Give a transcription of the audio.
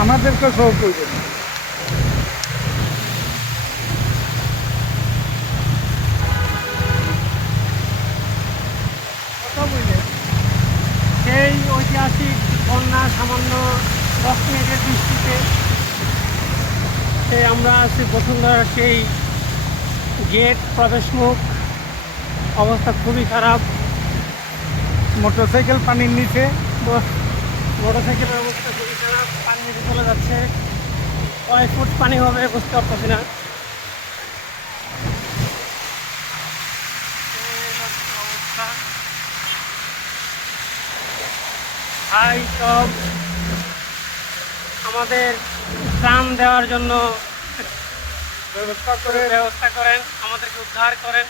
আমাদেরকে সহ করবেন বললেন সেই ঐতিহাসিক বন্যা সামান্য দশ মিনিটের বৃষ্টিতে সেই আমরা আছি বসুন্ধরার সেই গেট প্রবেশমুখ অবস্থা খুবই খারাপ। মোটরসাইকেল পানির নিচে। মোটর সাইকেলের অবস্থা খুবই খারাপ। নিচে চলে যাচ্ছে। কয় ফুট পানি হবে, বুঝতে পারতেছি না। ভাই, সব আমাদের ত্রাণ দেওয়ার জন্য ব্যবস্থা করে ব্যবস্থা করেন, আমাদেরকে উদ্ধার করেন।